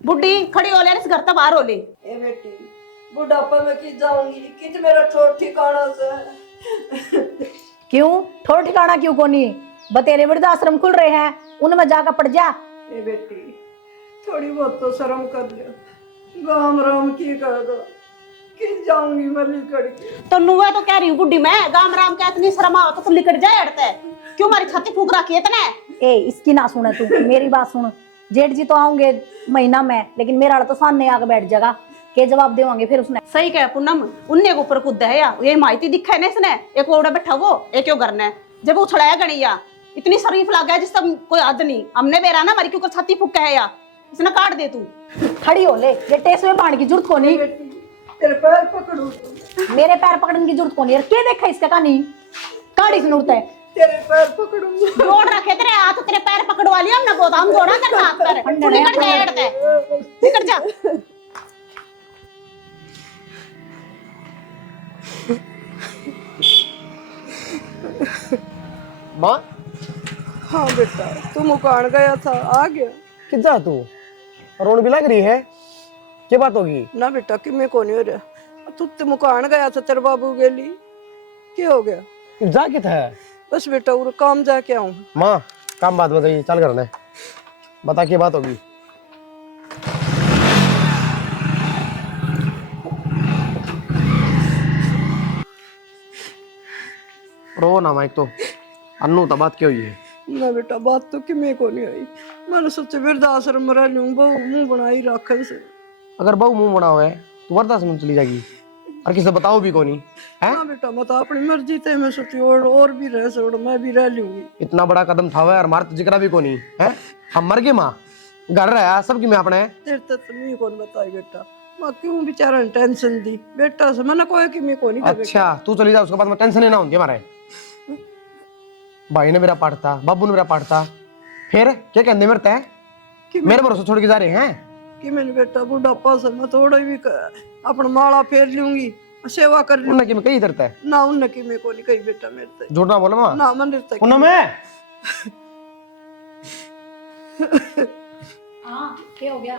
बुढ़ी खड़ी हो ले, इस घर तक बाहर हो ले। ए बेटी बुढ़ापा में की जाऊंगी कित मेरा ठोर ठिकाना से। क्यों ठोर ठिकाना क्यों कोनी? बतेरे वृद्धाश्रम खुल रहे हैं, उनमें जाकर पड़ जा। ए बेटी थोड़ी बहुत तो शर्म कर ले। गाम राम की कर दो कि जाऊंगी मैं लिकड़ के। तो नुआ तो कह रही हूँ बुढ़ी मैं, गाम राम का इतनी शर्म आओ तो लिकट जाए अड़ते। क्यों मारी छाती फूक रखी है इतने? ए इसकी ना सुने तू, मेरी बात सुन। जेठ जी तो आऊंगे महीना में, लेकिन मेरा तो सामने आके बैठ जाएगा, के जवाब देवांगे फिर उसने। सही कह पूनम, उन्ने के ऊपर कूदा है या ये माहिती दिखा है ना इसने। एक ओड़ा बैठा वो, एक क्यों करना है जब वो उछड़ाया गणिया इतनी शरीफ लग गया जिसका कोई हद नहीं। हमने बेरा ना मारी क्यों छाती फूक है या इसने काट दे। तू खड़ी हो ले, ये टेस में बांध की जरूरत को नहीं। तेरे पैर पकड़ू मेरे पैर पकड़ने की जरूरत को नहीं। के देखा इसका कहानी काड़ी से उड़ता है। तेरे पैर पकड़ूंगा। जोड़ रखे तेरे हाथ, तेरे पैर पकड़वा लिया हमने बहुत। हम जोड़ा तेरे हाथ पैर, तू निकट जा अड़ते, निकट जा। माँ हाँ बेटा तू मुकान गया था, आ गया। कितना तू रोन भी लग रही है, क्या बात होगी? ना बेटा कि मैं कौन हो रहा तू तो मुकान गया था तेरे बाबू गेली, क्या हो गया? जा के था बस बेटा वो काम जाके आऊं। माँ काम बात बताइए, चल करना बता क्या बात होगी। रो ना माइक तो अन्नू तो बात क्या हुई है? ना बेटा बात तो कि मैं कौन आई, मैंने सोचे वृद्धाश्रम में रह लूं, बहु मुंह बनाई रखे से। अगर बहू मुंह बना हुआ है तो वृद्धाश्रम चली जाएगी और किसे बताओ भी कोनी है? हाँ बेटा मैं तो अपनी मर्जी थे, मैं सोची और भी रह सो मैं भी रह लूंगी। इतना बड़ा कदम था और हमारा तो जिक्र भी कोनी है। हम मर गए माँ, घर रहा सबकी मैं अपने। तेरे तक तो मैं कौन बताई बेटा, मैं क्यों बेचारा टेंशन दी बेटा से, मैंने कोई कि मैं कौन ही। अच्छा तू चली जा, उसके बाद में टेंशन ही ना होती हमारे। भाई ने मेरा पाठ था, बाबू ने मेरा पाठ था, फिर क्या कहते मेरे तय मेरे भरोसे छोड़ के जा रहे हैं कि मैंने बेटा बुढ़ापा से मैं थोड़ा भी अपना माला फेर लूंगी, सेवा कर लूंगी। उन्हें कि मैं कहीं करता है ना उन्हें कि मैं कौन कही बेटा मेरे तक झूठ ना बोला माँ ना मन रहता उन्हें मैं। हाँ क्या हो गया?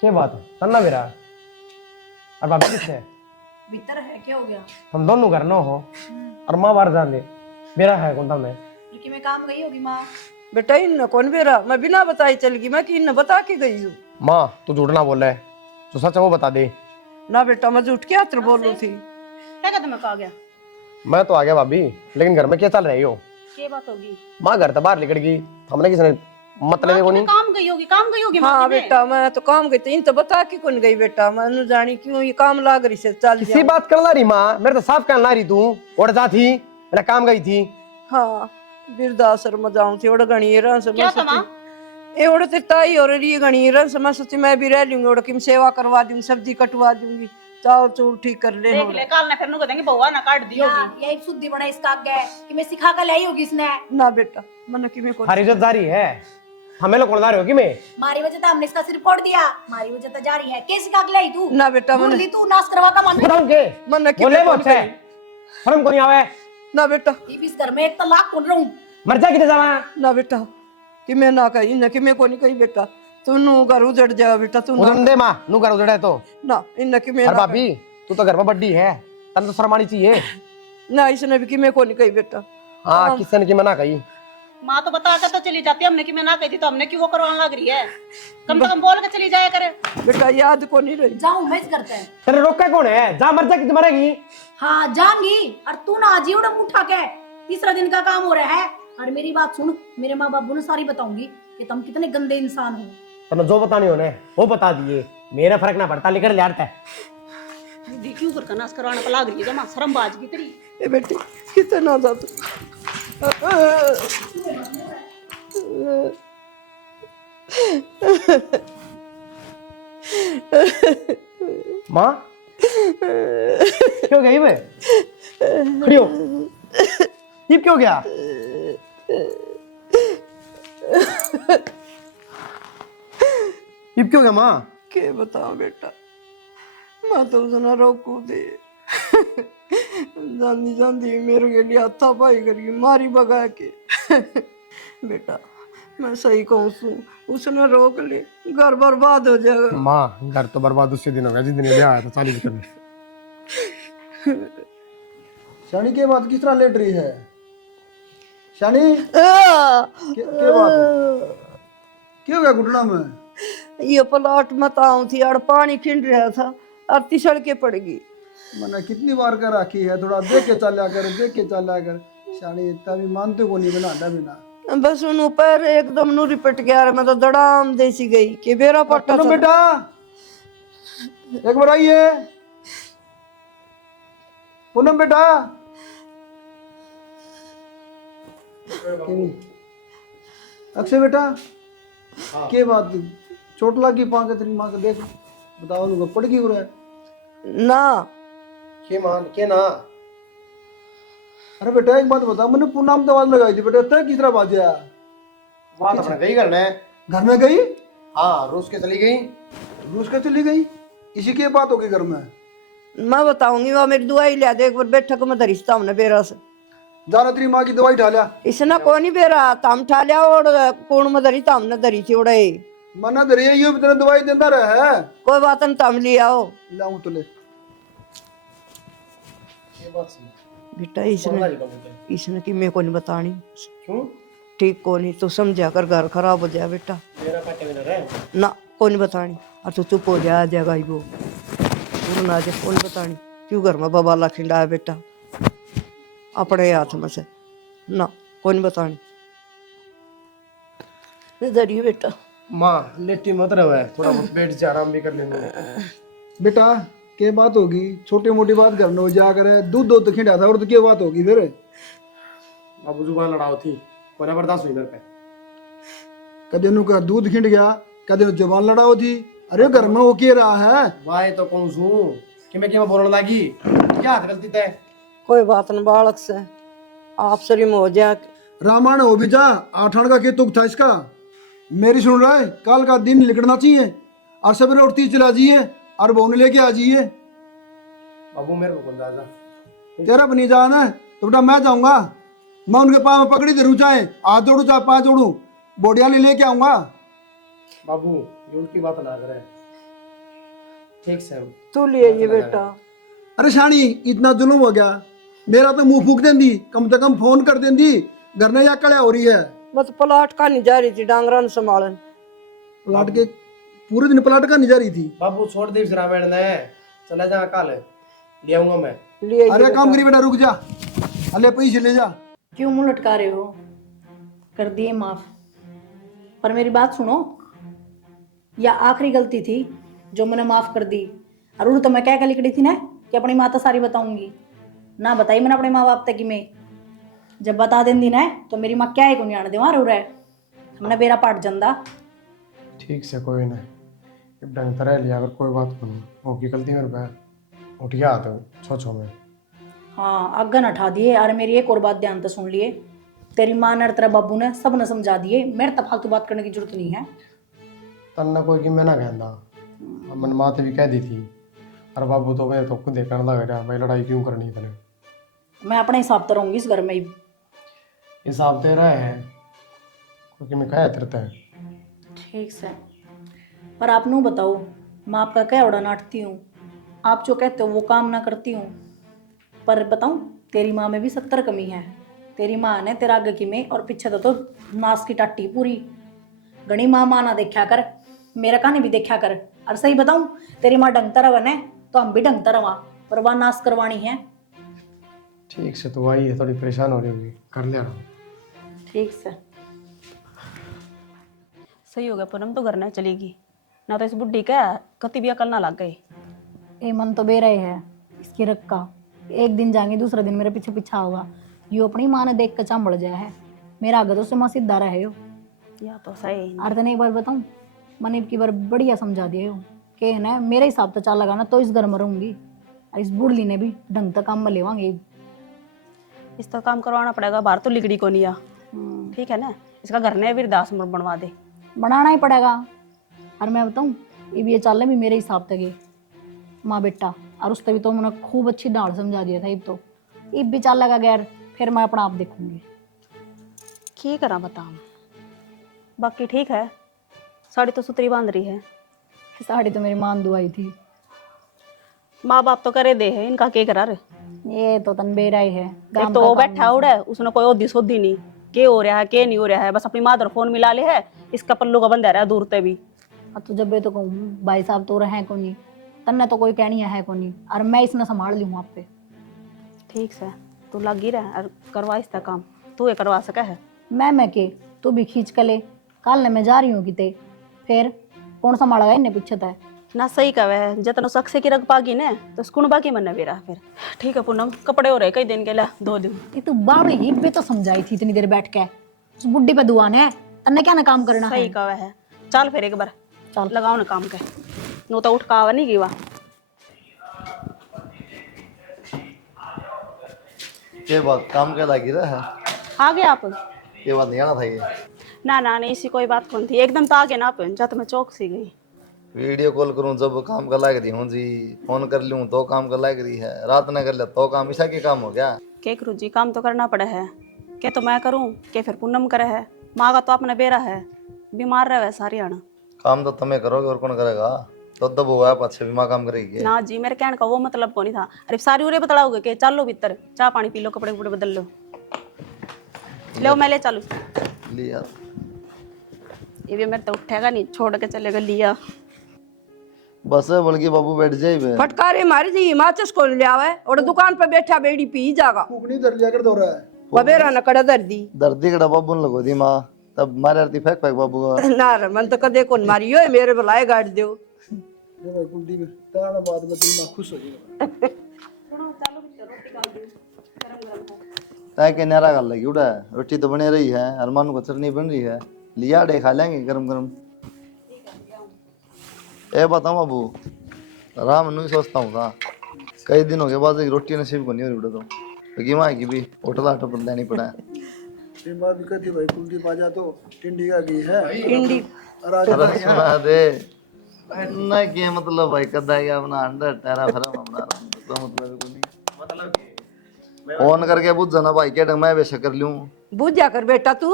क्या बात है तन्ना मेरा और भाभी किससे है? भीतर है, क्या हो गया? हम दोनों घर ना हो और माँ बाहर जान दे, मेरा है कौन था मैं लेकिन मैं काम गई होगी माँ। बेटा इन कौन बेरा, मैं बिना बताई चल गई, मैं कि इन बता के गई हूँ। माँ तू झूठ ना बोल रहा है, जो सच है वो बता दे। ना बेटा मैं झूठ क्या तर बोलू थी। क्या कहते मैं कहा गया? मैं तो आ गया भाभी, लेकिन घर में क्या चल रही हो? क्या बात होगी? माँ घर तो बाहर निकल गई, हमने किसने मतलब है वो नहीं। काम गई होगी, काम गई होगी। हाँ बेटा मैं तो काम गई थी, इन तो बता के कौन गई बेटा, मैं जानी क्यों ये काम लाग रही से चल किसी बात कर ला रही माँ, मेरे तो साफ कहना रही तू उड़ जा थी, मेरा काम गई थी। हाँ वृद्धाश्रम में जाऊं थी ओड़ गणीरा से क्या था माँ? ए ओड़ ते ताई और ये गणीरा से मैं सोची मैं भी रह लूंगी, ओड़ की सेवा करवा दूंगी, सब्जी कटवा दूंगी, चावल चूर ठीक कर ले। देख ले काल ना फिर नुको देंगे बउआ ना काट दी होगी। यही शुद्धि बना इसका आगे कि मैं सिखा कर लाई होगी इसने। ना बेटा मन की मैं हमारी इज्जत जारी है, हमें लोग कौन जा रहे हो कि मैं? मारी वजह तो हमने इसका सिर फोड़ दिया, मारी वजह तो जारी है। कैसे सिखा के लाई तू? ना बेटा बोल ली तू नाश करवा का मन। बताऊं के मन की बोले बहुत है हम को नहीं आवे। ना बेटा इस घर में एक तलाक बोल रहा हूँ। मर जा किधर जावा? ना बेटा कि मैं ना कही ना कि मैं को नहीं कही बेटा, तू नु घर उजड़ जा बेटा, तू ना उधर दे माँ नू घर उजड़ा है तो। ना इन की मैं और ना भाभी तू तो घर में बड्डी है, तन तो शर्मानी चाहिए। ना इसने भी कि मैं को नहीं कही बेटा। हाँ किसने ने की मना कही? माँ तो बता कर तो चली जाती, हमने कि मैं ना कही थी तो हमने क्यों वो करवाने लग रही है? कम से कम बोल के चली जाया करे। बेटा याद को नहीं रही। जाऊँ मैं करते हैं। तेरे रोका कौन है? जा मर जा कि मरेगी। हाँ जाऊंगी और तू ना आज उड़ा उठा के तीसरा दिन का काम हो रहा है। और मेरी बात सुन, मेरे माँ बाबू ने सारी बताऊंगी कि तुम कितने गंदे इंसान हो। तने जो बतानी होने वो बता दिए, मेरा फर्क ना पड़ता, लेकर ले आता है। दीदी क्यों कर नाश करवाने पर लग रही है? जमा शर्म बाज की तेरी। ए बेटी कितना था तू। माँ क्यों गई वे? खड़ी हो, ये क्यों गया? ये क्यों गया माँ? के बताओ बेटा, मैं तो उसना रोकू दे जानी जानी मेरे के लिए हाथा पाई करी मारी भगा के। बेटा मैं सही कहूँ सू उसने रोक ली, घर बर्बाद हो जाएगा। माँ घर तो बर्बाद उसी दिन हो गया जिस दिन ये ब्याह आया था 40 लीटर में। शानी के बात किस तरह लेट रही है? शानी के बात है? क्या हो गया घुटना में? ये प्लाट मत आऊं थी और पानी खिंड रहा था और तिसड़ के पड़ गई। मैंने कितनी बार कर रखी है, थोड़ा देख के चला कर, देख के चला कर। शानी इतना भी मानते को नहीं बना बिना। बस उन ऊपर एकदम नू रिपट गया, मैं तो दड़ाम देसी गई कि बेरा पट्टा पूनम था। बेटा एक बार आइए। पूनम बेटा अक्षय बेटा के बात चोट लगी पाँव के तेरी माँ के देख बताओ उनको पड़ गई है ना। के ना अरे बेटा एक बात बता, मैंने पूनम दवा लगाई थी बेटा, तय किस तरह बाजा? बात अपने गई करना है। घर में गई? हाँ रूस के चली गई। रूस का चली गई? इसी की बात होगी घर में? मैं बताऊंगी, वह मेरी दवाई लिया दे एक बार बैठक में धरिश्ता हमने बेरा से। जाना तेरी माँ की दवाई उठा लिया। इसने को नहीं बेरा तम ठा लिया और कौन में धरी तम ने धरी थी उड़े। मना धरी ये भी तेरे दवाई देता रहा है। कोई बात नहीं तम लिया हो लाऊं तो ले। बेटा इसने कि मैं को नहीं बतानी। क्यों? ठीक को नहीं तो समझा कर घर खराब हो जाए बेटा। मेरा पाटे में रहे ना को नहीं बतानी और तू चुप हो जा जाएगा वो ना जे को नहीं बतानी। क्यों घर में बबाला खिंडा है बेटा अपने हाथ में से ना को नहीं बतानी। इधर बेटा माँ लेटी मत रहो है, थोड़ा बहुत बैठ जा आराम भी कर लेंगे। बेटा के बात होगी, छोटी मोटी बात घर में हो जा करे, दूध दो तो खिंडा था और तो क्या बात होगी फिर? बाबू जुबान लड़ाओ थी कोई ना बर्दाश्त हुई मेरे पे। कदे नु का दूध खिंड गया, कदे नु जबान लड़ाओ थी। अरे घर में वो के रहा है? वाई तो कौन सू कि मैं बोलने लगी क्या हाथ गलती तय। कोई बात न बालक से आप शरीर में हो जाए। रामायण हो भी जा, आठान का के तुक था इसका। मेरी सुन रहा है, कल का दिन लिखना चाहिए और सवेरे उठती चला जाइए और बहू लेके आ जाइए। बाबू मेरे को कौन दादा तेरा बनी जाना है तो बेटा मैं जाऊंगा, मैं उनके पाँव में पकड़ी धरू, चाहे हाथ जोड़ू चाहे पाँव जोड़ू, बोडिया लेके आऊंगा। बाबू ये उल्टी बात ना करे। ठीक से तू लिए ये बेटा। अरे शानी इतना जुल्म हो गया, मेरा तो मुंह फूक देंदी, कम से कम फोन कर देंदी, घर ने या कड़िया हो रही है। बस प्लाट का नहीं जा रही थी डांगरा ने संभालन। प्लाट के पूरे दिन प्लाट का नहीं जा रही थी। बाबू छोड़ दे इस रामायण ने, चला जा कल ले आऊंगा मैं। लिए अरे काम करी बेटा, रुक जा, अले पैसे ले जा। क्यों मुंह लटका रहे हो? कर दिए माफ, पर मेरी बात सुनो, या आखिरी गलती थी जो मैंने माफ कर दी। और तो मैं क्या क्या लिखड़ी थी ना कि अपनी माता सारी बताऊंगी ना, बताई मैंने अपने माँ बाप तक की। मैं जब बता देंगी ना तो मेरी माँ क्या है को नहीं आने दे वहां रो रहा है, हमने बेरा पाट जंदा। ठीक से कोई नहीं ढंग तरह लिया, अगर कोई बात नहीं होगी गलती मेरे पे उठ गया तो छो में। हाँ अगन उठा दिए। और मेरी एक और बात ध्यान से सुन लिए, तेरी माँ ने तेरा बाबू ने सब ने समझा दिए, मेरे तब फालतू बात करने की जरूरत नहीं है। तन्ना कोई कि मैं ना कहता, मन माते भी कह दी थी। और बाबू तो मैं तो खुद देखने लगा रहा भाई लड़ाई क्यों करनी तने। मैं अपने हिसाब से रहूंगी इस घर में ही। हिसाब दे रहा है क्योंकि मैं कहा तेरते है। ठीक से, पर आप नू बताओ, मैं आपका क्या उड़ा नाटती हूँ, आप जो कहते हो वो काम ना करती हूँ। पर बताऊँ तेरी माँ में भी 70 कमी है। तेरी माँ ने तेरा आगे की में और पीछे तो नाश की टाटी पूरी घनी माँ ना देखा कर, मेरा कहानी भी देखा कर। और सही बताऊँ तेरी माँ ढंगता रवन है तो हम भी ढंगता रवा, पर वह नाश करवानी है। ठीक से तो आई है, थोड़ी परेशान हो रही होगी, कर लिया। ठीक से सही हो गया पूनम तो घर न चलेगी ना, तो इस बुढ़ी का कति भी अकल ना लग गई। ए मन तो बेरा ही है इसकी रक्का, एक दिन जाएंगे दूसरा दिन मेरे पीछे पीछा होगा। यो अपनी माँ ने देख कर चांबड़ जाया है, मेरा आगे तो से माँ सीधा रहे हो। या तो सही और तने एक बार बताऊं, मैंने की बार बढ़िया समझा दिया हो कि है ना मेरे हिसाब से चाल लगाना तो इस घर में रहूंगी। और इस बुढ़ली ने भी ढंग तक काम में लेवांगे। इस तो काम करवाना पड़ेगा, बाहर तो लिकड़ी को नहीं आ। ठीक है ना, इसका घर ने वृद्धाश्रम बनवा दे, बनाना ही पड़ेगा। और मैं बताऊं ये चाल भी मेरे हिसाब तक है माँ बेटा। और उस तभी तो मैंने खूब अच्छी दाड़ समझा दिया था। इब भी चाल लगा गैर, फिर मैं अपना आप देखूंगी। की करा बता। बाकी ठीक है। साड़ी तो सुतरी बांध रही है। साड़ी तो मेरी मां दुआई थी। माँ बाप तो करे दे है, इनका के करार। ये तो तनबेरा ही है। एक तो वो बैठा उड़े, उसने कोई ओदी सोदी नहीं के हो रहा है के नहीं हो रहा है, बस अपनी माँ फोन मिला ले है, इसका पल्लू का बंदा रहा है दूर ते भी। अब तो जब तो कहूँ भाई साहब तो रहे को नहीं, तन्ने तो कोई कहनी है को नहीं, और मैं इसने संभाल लूँ आप पे। ठीक से तू लगी रह और करवा इसका काम, तू ये करवा सके है। मैं के तू भी खींच के ले, कल ने मैं जा रही हूँ किते, फिर कौन संभालेगा इन्हें पीछे है ना। सही कहे है, जतन सक्से की रग पागी ने तो स्कून बाकी मन बेरा। फिर ठीक है पूनम, कपड़े हो रहे कई दिन के लिए धो दूं। ये तो बाड़ी ही बे तो समझाई थी इतनी देर बैठ के, उस बुड्ढी पे दुआन है, तन्ने क्या ना काम करना सही है। कहे है, चल फिर एक बार चल लगाओ ना काम के, नो तो उठ का आवा नहीं गिवा। ये बात काम के लगी रहा है, आ गए आप? ये बात नहीं आना था ये। ना ना नहीं, इसी कोई बात कौन थी, एकदम तो आगे ना आप जब मैं चौक सी गई। वीडियो कॉल करूं जब काम का लाग रही हूँ जी, फोन कर लूं तो काम का लाग रही है, रात न कर लिया तो काम ईसा के काम हो गया। के करूँ जी, काम तो करना पड़ा है। के तो मैं करूँ के फिर पूनम करे है, माँ का तो अपना बेरा है, बीमार रहे सारी आना। काम तो तुम्हें करोगे और कौन करेगा, तो दब हुआ है पाछे भी माँ काम करेगी। ना जी, मेरे कहने का वो मतलब को नहीं था। अरे सारी उरे बतलाओगे के चलो भीतर चाय पानी पी लो, कपड़े कपड़े बदल लो, लो मैं ले चलू। लिया ये भी मेरे तो उठेगा नहीं, छोड़ के चलेगा लिया। बस बल्कि बाबू बैठ जाए बे। फटकारे मारी जी माचिस को ले आवे और दुकान पे बैठा बेड़ी पी जागा। फूकनी धर लिया कर दो रहा है। बबेरा न कड़ा दर्दी दर्दी कड़ा बाबू लगो दी माँ, तब मारे आरती फेंक फेंक बाबू का। ना रे मन तो कदे कौन मारियो है, मेरे बुलाए गाड़ दो। ये भाई कुंडी में ताना बाद में तेरी माँ खुश हो जाएगी। ताकि के नारा गल लगी उड़ा है, रोटी तो बने रही है, अरमान को चटनी बन रही है, लिया डे खा लेंगे गरम गरम। ए बताओ बाबू, राम नहीं सोचता हूँ था कई दिनों के बाद एक रोटी नसीब को नहीं हो रही उड़ा, तो कि माँ की भी होटल आटो पर लेनी पड़ा है। ये बात भी कहती भाई कुंडी बाजा तो टिंडी का गई है। टिंडी अरे सुना दे ना, क्या मतलब भाई कदा या अपना अंडर टेरा फरम अपना तो मतलब को नहीं फोन करके पूछ जाना भाई क्या ढंग मैं बेशक कर लूं। बुझ जा कर बेटा तू।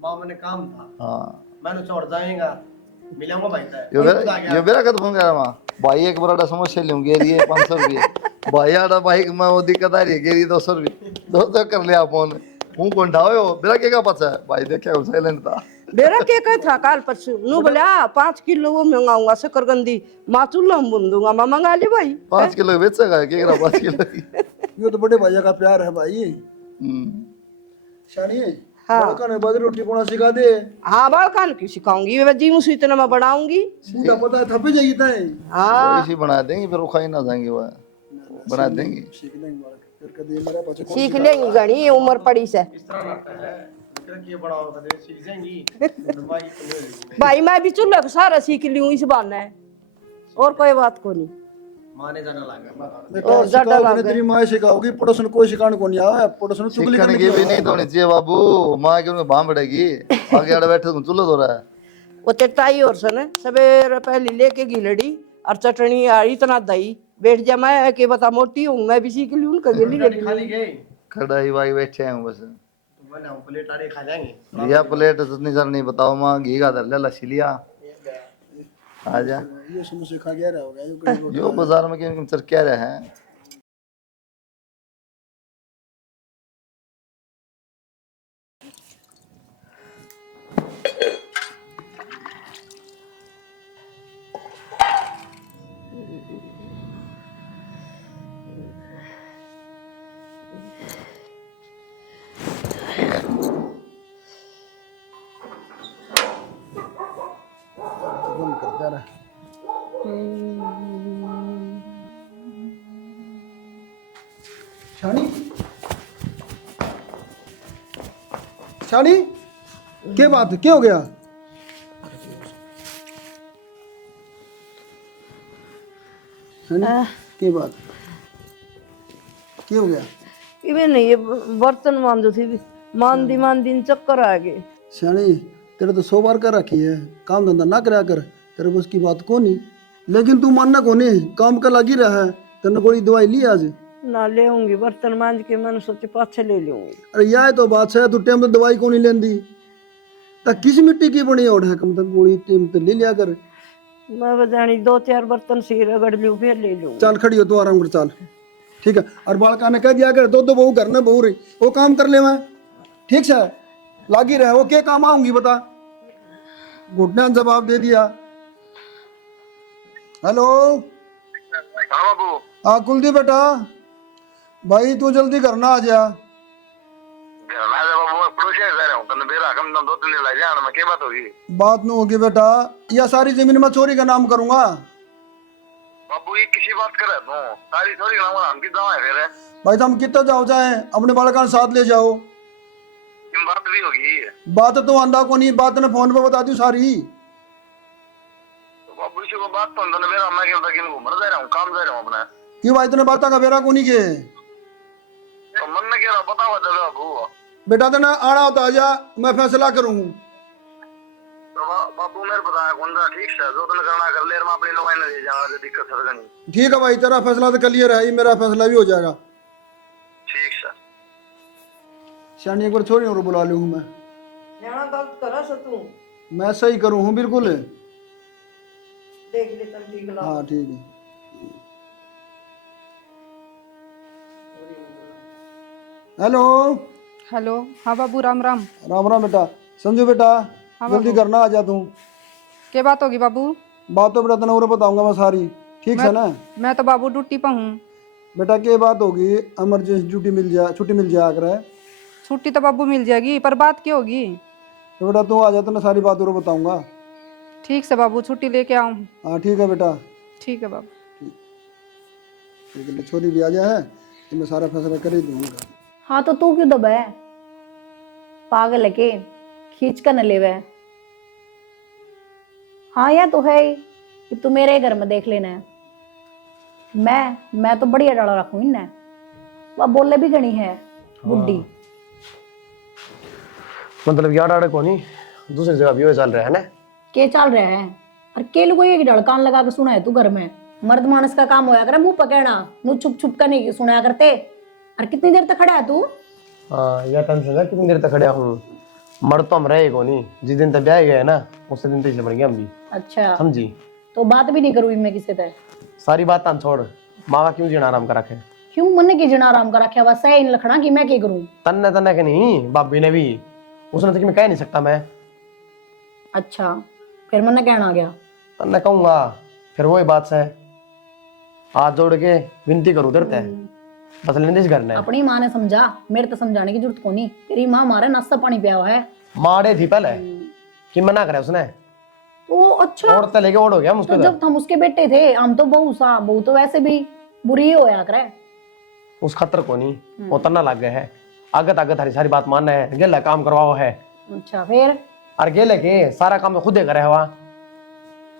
माँ मैंने काम था, हाँ मैंने छोड़ जाएगा, मिलेंगे भाई से। यो मेरा कद फोन करा माँ भाई, एक बड़ा समस्या लूंगी ये 500 रुपये भाई आड़ा भाई मैं वो दिक्कत आ रही है गेरी 200 रुपये 200 कर लिया फोन हूँ कौन ढाओ हो मेरा क्या पता है भाई, देखा साइलेंट था बेरा के कह था काल परसों नु बोला 5 किलो वो मंगाऊंगा शकरकंदी माँ चूल्हा में बुन दूंगा, माँ मंगा ले भाई। 5 किलो बेचेगा क्या 5 किलो की। ये तो बड़े भैया का प्यार है भाई। हम्म। शानी हाँ। बड़का ने बाजरी रोटी पौना सिखा दे। हाँ बालकान की सिखाऊंगी मैं जी मुझसे इतना मैं बढ़ाऊंगी। बूढ़ा पता है थपे जाएगी ताए। हाँ ऐसी बना देंगे फिर वो खाई ना जाएंगे, वो बना देंगे। सीख लेंगे बालक, फिर कभी मेरा पाछे कौन सीख लेंगी घनी उम्र पड़ी से। भाई मैं भी चूल्हा का सारा सीख ली इस बहाने, और कोई बात को नहीं। माने जाना लगा बेटा सिखाओगे तेरी माँ सिखाओगी, पड़ोस में कोई सिखाने को नहीं आया, पड़ोस में चुगली सीखने करने की भी नहीं होनी चाहिए बाबू, माँ के उनमें बाम बढ़ेगी आगे आड़े बैठे तुम चूल्हा धो रहा है। वो तेताई और सन सवेरे पहले लेके गिलड़ी और चटनी और इतना दही बैठ जा, मैं के बता मोटी हूँ मैं भी सीख ली उनका गिली खाली गए खड़ा ही भाई बैठे हैं बस, मैंने हम प्लेट आड़े खा जाएंगे। लिया प्लेट जितनी सर नहीं बताओ माँ घी का दर लस्सी लिया आजा ये समोसे खा गया रहा होगा ये कहीं रोटी जो बाजार में क्यों सर क्या रहे हैं। बंद कर दे रहा। शानी शानी क्या बात क्या हो गया? शानी क्या बात क्या हो गया? इवे नहीं ये बर्तन मांजो थी मान दिन चक्कर आ गए। शानी तेरे तो 100 बार कर रखी है, काम धंधा ना करा कर, तेरे बस की बात को नहीं, लेकिन तू मानना को नहीं, काम का लगी रहा है। तेने गोली दवाई ली आज? ना ले आऊंगी बर्तन मांज के, मैंने सोचे पाछे ले लूंगी। अरे यह तो बात है, तू टाइम तो दवाई को नहीं लेंदी। तो किस मिट्टी की बनी ओढ़ है कम तक गोली टीम तो ले लिया कर। मैं बजानी 2-4 बर्तन से रगड़ लूं फिर ले लूं। चल खड़ी हो तू आराम कर चल, ठीक है। और बालका ने कह दिया कर दो बहू घर में बहू रही वो काम कर ले मैं, ठीक से लागी रहे वो क्या काम आऊंगी बता। घुटने ने जवाब दे दिया। हेलो हाँ बाबू। हाँ कुलदीप बेटा, भाई तू जल्दी घर ना आ जा। घर में बाबू मैं पड़ोसी रह रहा हूँ तने बेरा कम दम 2-3 दिन लग जाना में क्या बात होगी। बात न होगी बेटा, या सारी जमीन मैं चोरी का नाम करूंगा। बाबू ये किसी बात करे तो सारी थोड़ी नाम हम की दवा है फिर भाई तो हम कितना जाओ जाए, अपने बालका ने साथ ले जाओ। किन बात भी होगी। बात तो आंदा को नहीं, बात ने फोन पे बता दी सारी। तो बाबू इसी को बात तो तने बेरा मैं क्या कि घूम जा रहा हूँ काम जा रहा हूँ अपना। क्यों भाई तने बात का बेरा को नहीं के तो मन में क्या बताओ चलो बाबू। बेटा तेने आना होता आ जा, मैं फैसला करूँ। तो बाबू मेरे बताया कौन सा ठीक है जो तने करना कर ले मैं अपनी लोग ने ले जाऊंगा जो दिक्कत सर नहीं। ठीक है भाई, तेरा फैसला तो क्लियर है, मेरा फैसला भी हो जाएगा। ठीक है शानी एक बार छोड़ी और बुला लूँ मैं। जाना गलत करा से तू मैं सही करूँ हूँ बिल्कुल। देख ले तब ठीक लगा। हाँ ठीक है। Hello hello. हाँ बाबू, राम राम। राम राम बेटा। संजू बेटा हाँ जल्दी बाबू। करना आ जा तू। क्या बात होगी बाबू? बात तो बेटा तेने और बताऊंगा मैं सारी, ठीक है ना। मैं तो बाबू ड्यूटी पर हूँ। बेटा क्या बात होगी, इमरजेंसी छुट्टी मिल जाया करे। छुट्टी तो बाबू मिल जाएगी, पर बात क्या होगी? तो बेटा तू आ जा, तेने सारी बात और बताऊंगा। ठीक से बाबू, छुट्टी लेके आऊँ। हाँ ठीक है बेटा। ठीक है बाबू। ठीक है, छोरी भी आ जाए तो मैं सारा फैसला कर ही दूंगा। हाँ तो तू क्यों दबा है, पागल है के खींच कर न ले वह। हाँ यह तो है ही कि तू मेरे घर में देख लेना है। मैं तो बढ़िया डाला रखूं इन्हें, वह बोले भी गणी है बुड्ढी। मतलब यार आड़े को नहीं दूसरी जगह भी हो चल रहा है ना। के चल रहा है और के लोग एक ढड़कान लगा के सुना है तू घर में। मर्द मानस का काम होया करे मुंह पकड़ना, मुंह छुप छुप कर नहीं सुनाया करते। और कितनी देर तक खड़ा है तू? हाँ यह टेंशन है कितनी देर तक खड़ा हूँ। मर तो हम रहे को नहीं, जिस दिन तक ब्याह गए ना उस दिन तो इसलिए बढ़ गया हम भी। अच्छा समझी? तो बात भी नहीं करूँ मैं किसी से। सारी बात तान छोड़, माँ का क्यों जीना आराम कर रखे। क्यों मन की जना आराम कर रखा बस है इन लखना कि मैं क्या करूं। तन्ने तन्ने के नहीं, बाबी ने भी उसने तो कि मैं कह नहीं सकता मैं। अच्छा फिर मन कहना आ गया। तन्ने कहूंगा फिर वही बात है, हाथ जोड़ के विनती करूँ तेरे ते बस लेने घर ने। अपनी माँ ने समझा, मेरे तो समझाने की जरूरत को नहीं। तेरी माँ मारे नाश्ता पानी पिया हुआ है। मारे थी पहले कि मना करे उसने, तो अच्छा और तो लेके ओढ़ हो गया तो मुझको। जब हम उसके बेटे थे हम तो बहू सा, बहू तो वैसे भी बुरी ही होया करे। उस खतर को नहीं उतरना लग गए है। आगत आगत हरी सारी बात मानना है, गेला काम करवाओ है। अच्छा फिर और गेले के सारा काम तो खुद ही करे हुआ,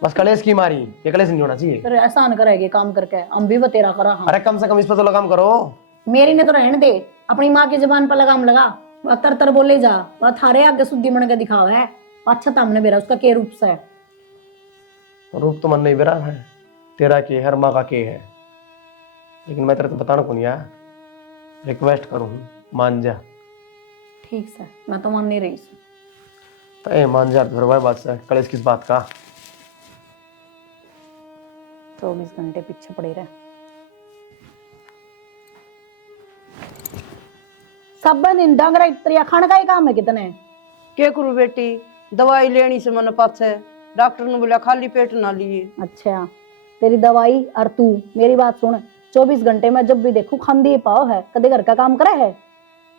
बस कलेश की मारी, ये कलेश नहीं होना चाहिए। फिर एहसान करेगी काम करके, हम भी बतेरा करा। हम अरे कम से कम इस पर तो लगाम करो। मेरी ने तो रहने दे, अपनी माँ की जबान पर लगाम लगा। वह तर तर बोले जा, वह थारे आगे शुद्धि मन के दिखावा है। अच्छा था हमने बेरा उसका के रूप से। रूप तो मन नहीं बेरा है तेरा के हर माँ का के है, लेकिन मैं तेरे को बताना को नहीं आया। रिक्वेस्ट करूँ मान जा। ठीक से मैं तो मान नहीं रही। तो ए मान जा फिर वही बात से कलेश किस बात का। 24 घंटे पीछे पड़े रहे। सब दिन डांगरा इतरिया खाने का ही काम है कितने। के करूं बेटी, दवाई लेनी से मन पाछे डॉक्टर ने बोला खाली पेट ना लिए। अच्छा तेरी दवाई और तू मेरी बात सुन, 24 घंटे में जब भी देखू खांदी पाओ है, कदे घर का काम करे है।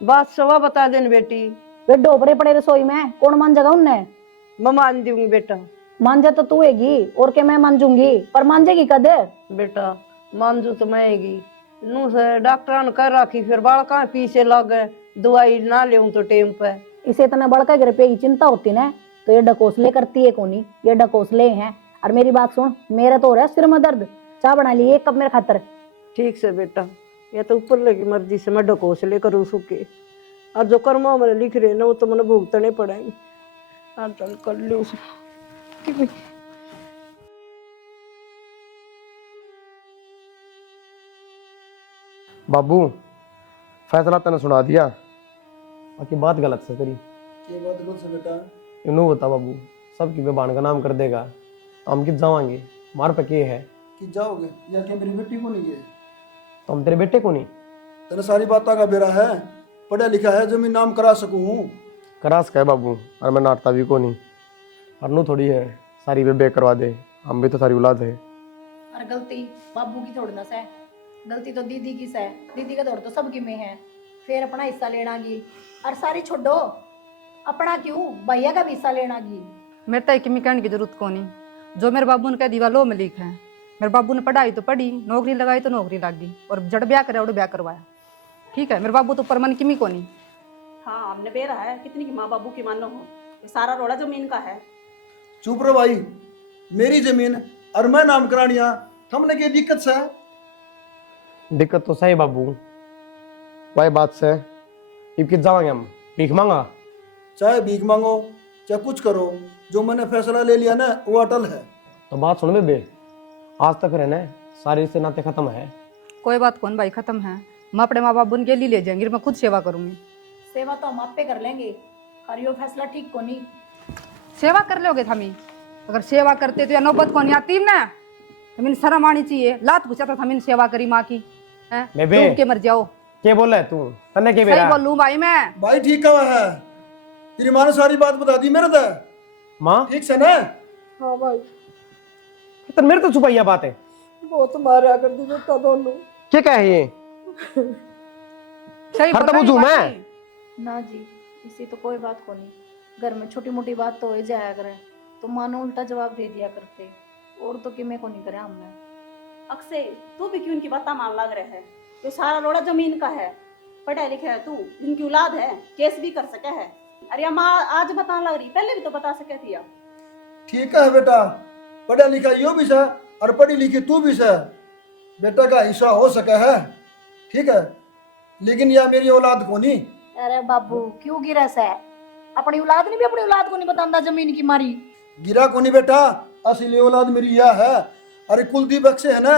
बात सवा बता देन बेटी। वे डोबरे पड़े रसोई में, कौन मान जगह उनने। मैं मान दूंगी बेटा। मांझा तो तू हैगी और के मैं मांझूंगी, पर मांझेगी कदे। बेटा मानजू तो मैं हैगी नू से डॉक्टर ने कर रखी, फिर बालका पीछे लग गए दवाई ना ले तो टेम पे। इसे इतना बड़का घर पे की चिंता होती ना तो ये डकोसले करती है कोनी, ये डकोसले हैं। और मेरी बात सुन, मेरा तो हो रहा है सिर में दर्द, चाय बना ली एक कप मेरे खातर। ठीक से बेटा, ये तो ऊपर लगी मर्जी से मैं डकोस ले करूँ सुके, और जो कर्मा मैंने लिख रहे ना वो तो मैंने भुगतने पड़ेंगे। हाँ चल कर लो। बाबू फैसला तने सुना दिया, बाकी बात गलत से तेरी। ये बात बोल से बेटा, इन्हों बता बाबू, सबकी बेबान का नाम कर देगा तो हम कित जावांगे? मार पके है कि जाओगे या कि मेरी बेटी को नहीं गए? तो हम तेरे बेटे को नहीं तेरे सारी बातों का बेरा है, पढ़ा लिखा है, जमीन नाम करा सकूं। करा सका है बाबू, और मैं नाटता भी को नहीं। और नू थोड़ी है सारी बे करवा दे, हम भी तो सारी औलाद है। और गलती बाबू की थोड़ी ना है, गलती तो दीदी की है। दीदी का थोड़ा तो सबकी में है, फिर अपना हिस्सा लेना गी। और सारी छोड़ो, अपना क्यों भैया का भी हिस्सा लेना गी। मेरे तो एक में कहने की जरूरत को नहीं, जो मेरे बाबू ने कह दी लो में लिखा है। मेरे बाबू ने पढ़ाई तो पढ़ी, नौकरी लगाई तो नौकरी लग गई, और जड़ ब्याह करे उड़ ब्याह करवाया। ठीक है, मेरे बाबू तो परमन की को नहीं। हाँ, हमने बेरा है कितनी की माँ बाबू की मानो हो, ये सारा रोड़ा जमीन का है। चुप रहो भाई, मेरी जमीन और मैं नाम करानिया, हमने क्या दिक्कत से? दिक्कत तो सही बाबू, वही बात से इब कित जावांगे हम? भीख मांगा? चाहे भीख मांगो चाहे कुछ करो, जो मैंने फैसला ले लिया ना वो अटल है। तो बात सुन बेबे, आज तक रहने सारे रिश्ते नाते खत्म है। कोई बात कौन भाई, खत्म है। मैं अपने माँ बाप के लिए ले जाएंगी, मैं खुद सेवा करूंगी। सेवा तो हम आप पे कर लेंगे, और यो फैसला ठीक को नहीं। सेवा कर लोगे थमी? अगर सेवा करते तो या नौबत कौन आती ना, तो मैंने शर्म आनी चाहिए। लात घुसा था मैंने सेवा करी माँ की, है बेबे। डूब के मर जाओ। क्या बोल रहा है तू? तन्ने के सही बेरा बोलूं भाई मैं। भाई ठीक कहा है, तेरी माँ ने सारी बात बता दी मेरे से, माँ? ठीक से ना? हाँ भाई, तो मेरे तो छुपाइया बात है। बहुत मारा कर दी बेटा दोनों। क्या कहे ये? सही हर बोल तब रही बुझू बात मैं। की। ना जी, इसी तो कोई बात को नहीं। घर में छोटी मोटी बात तो हो ही जाया करे, तो मानो उल्टा जवाब दे दिया करते, और तो कि मैं को नहीं करे हमने। अक्षय, तू भी क्यों इनकी बातें मान लग रहे है? ये सारा रोड़ा जमीन का है, पढ़ा लिखा है तू, इनकी औलाद है, केस भी कर सके है। अरे अम्मा आज बता लग रही, पहले भी तो बता सके थी। ठीक है बेटा, पढ़ा लिखा यो भी से और पढ़ी लिखी तू भी से, बेटा का हिस्सा हो सका है, ठीक है, लेकिन यह मेरी औलाद को नहीं। अरे बाबू क्यों गिरा है? अपनी औलाद ने भी अपनी औलाद को नहीं बताता जमीन की मारी। गिरा को नहीं बेटा, असली औलाद मेरी यह है। अरे कुलदीप अक्षय है ना,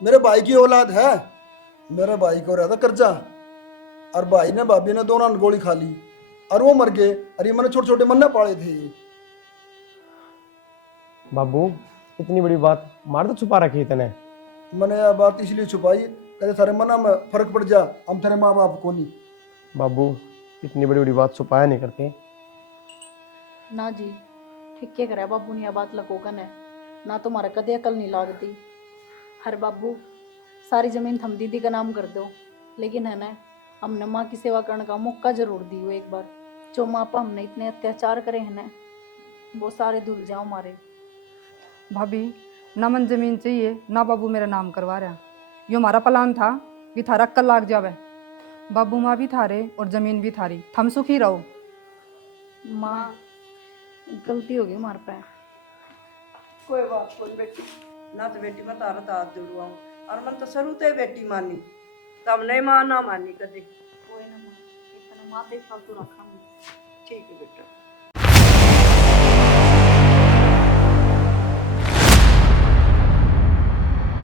मेरे भाई की औलाद है। मेरे भाई को रहता कर्जा, और भाई ने भाभी ने दोनों ने गोली खा ली और वो मर गए। अरे मैंने छोटे छोटे मन्ने पाले थे। बाबू इतनी बड़ी बात मार तो छुपा रखी तने। मैंने यह बात इसलिए छुपाई, कहते थारे मना में फर्क पड़ जा, हम तेरे माँ बाप को नहीं। बाबू इतनी बड़ी बड़ी बात छुपाया नहीं करते। ना जी, ठीक क्या करे बाबू ने यह बात लकोगन है ना, तुम्हारा कदे अकल नहीं लागती। हर बाबू सारी जमीन थम दीदी का नाम कर दो, लेकिन है ना, हमने माँ की सेवा करने का मौका जरूर दी हो एक बार। जो माँ पर हमने इतने अत्याचार करे हैं ना, वो सारे धुल जाओ मारे। भाभी ना मन जमीन चाहिए ना बाबू मेरा नाम करवा रहा। यो हमारा प्लान था कि थारा अक्कल लाग जावे। बाबू माँ भी थारे और जमीन भी थारी, थम सुखी रहो। माँ गलती होगी हमारे पे। कोई बात कोई बेटी, ना तो बेटी मैं तारा हाथ जुड़वाऊँ, और मन तो शुरू से बेटी मानी, तब नहीं माँ ना मानी कभी। कोई ना माँ, इतना माँ पे फालतू रखा। ठीक है बेटा।